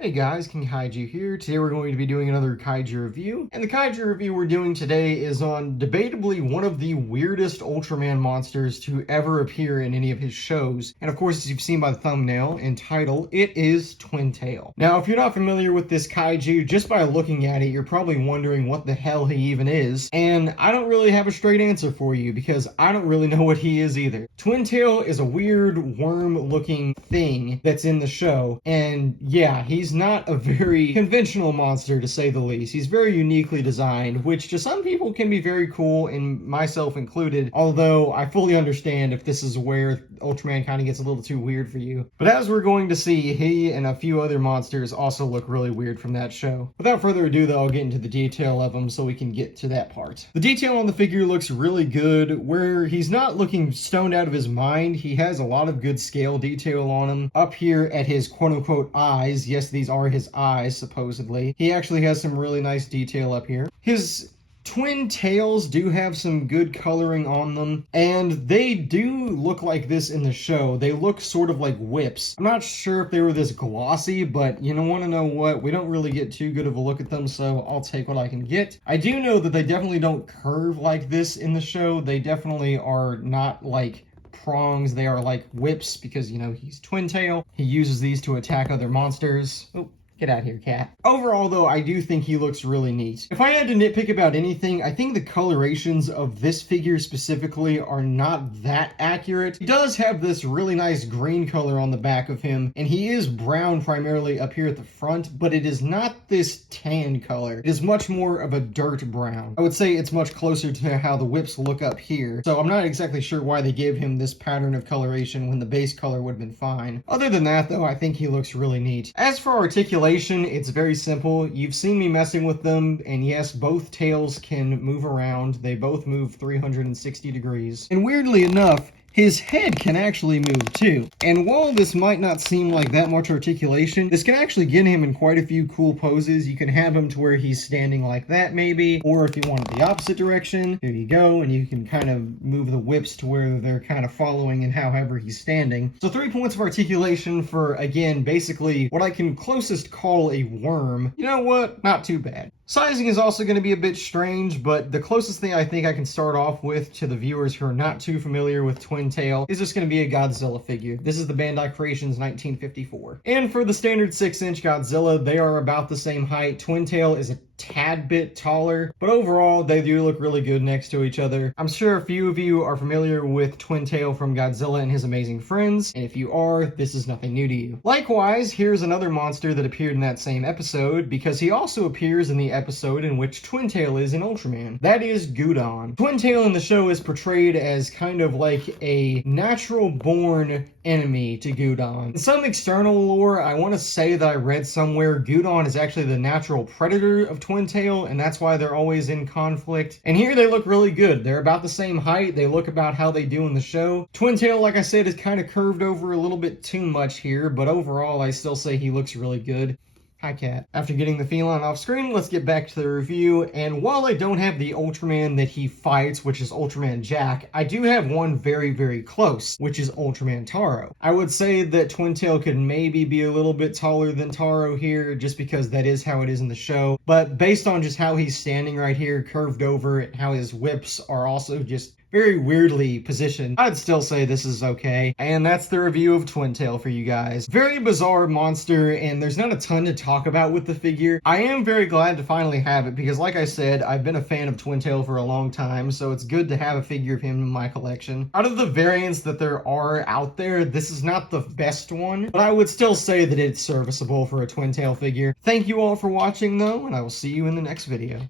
Hey guys, King Kaiju here. Today we're going to be doing another Kaiju review. And the Kaiju review we're doing today is on debatably one of the weirdest Ultraman monsters to ever appear in any of his shows. And of course, as you've seen by the thumbnail and title, it is Twin Tail. Now, if you're not familiar with this Kaiju, just by looking at it, you're probably wondering what the hell he even is. And I don't really have a straight answer for you because I don't really know what he is either. Twin Tail is a weird worm-looking thing that's in the show. And yeah, he's not a very conventional monster, to say the least. He's very uniquely designed, which to some people can be very cool, and myself included, although I fully understand if this is where Ultraman kind of gets a little too weird for you. But as we're going to see, he and a few other monsters also look really weird from that show. Without further ado, though, I'll get into the detail of them so we can get to that part. The detail on the figure looks really good, where he's not looking stoned out of his mind. He has a lot of good scale detail on him. Up here at his quote-unquote eyes, yes, these are his eyes, supposedly. He actually has some really nice detail up here. His twin tails do have some good coloring on them, and they do look like this in the show. They look sort of like whips. I'm not sure if they were this glossy, but you want to know what? We don't really get too good of a look at them, so I'll take what I can get. I do know that they definitely don't curve like this in the show. They definitely are not like prongs. They are like whips because, he's Twin Tail. He uses these to attack other monsters. Oh, get out here, cat. Overall, though, I do think he looks really neat. If I had to nitpick about anything, I think the colorations of this figure specifically are not that accurate. He does have this really nice green color on the back of him, and he is brown primarily up here at the front, but it is not this tan color. It is much more of a dirt brown. I would say it's much closer to how the whips look up here, so I'm not exactly sure why they gave him this pattern of coloration when the base color would have been fine. Other than that, though, I think he looks really neat. As for articulation, it's very simple. You've seen me messing with them, and yes, both tails can move around. They both move 360 degrees. And weirdly enough, his head can actually move too. And while this might not seem like that much articulation, this can actually get him in quite a few cool poses. You can have him to where he's standing like that maybe, or if you want it the opposite direction, here you go, and you can kind of move the whips to where they're kind of following and however he's standing. So 3 points of articulation for, again, basically what I can closest call a worm. You know what? Not too bad. Sizing is also going to be a bit strange, but the closest thing I think I can start off with to the viewers who are not too familiar with Twin Tail is just going to be a Godzilla figure. This is the Bandai Creations 1954. And for the standard 6-inch Godzilla, they are about the same height. Twin Tail is a tad bit taller, but overall they do look really good next to each other. I'm sure a few of you are familiar with Twin Tail from Godzilla and His Amazing Friends, and if you are, this is nothing new to you. Likewise, here's another monster that appeared in that same episode, because he also appears in the episode in which Twin Tail is in Ultraman. That is Gudon. Twin Tail in the show is portrayed as kind of like a natural-born enemy to Gudon. In some external lore, I want to say that I read somewhere Gudon is actually the natural predator of Twin Tail, and that's why they're always in conflict. And here they look really good. They're about the same height. They look about how they do in the show. Twin Tail, like I said, is kind of curved over a little bit too much here, but overall I still say he looks really good. Hi, cat. After getting the feline off screen, let's get back to the review. And while I don't have the Ultraman that he fights, which is Ultraman Jack, I do have one very, very close, which is Ultraman Taro. I would say that Twin Tail could maybe be a little bit taller than Taro here, just because that is how it is in the show. But based on just how he's standing right here, curved over, and how his whips are also just very weirdly positioned, I'd still say this is okay. And that's the review of Twin Tail for you guys. Very bizarre monster, and there's not a ton to talk about with the figure. I am very glad to finally have it, because like I said, I've been a fan of Twin Tail for a long time, so it's good to have a figure of him in my collection. Out of the variants that there are out there, this is not the best one, but I would still say that it's serviceable for a Twin Tail figure. Thank you all for watching, though, and I will see you in the next video.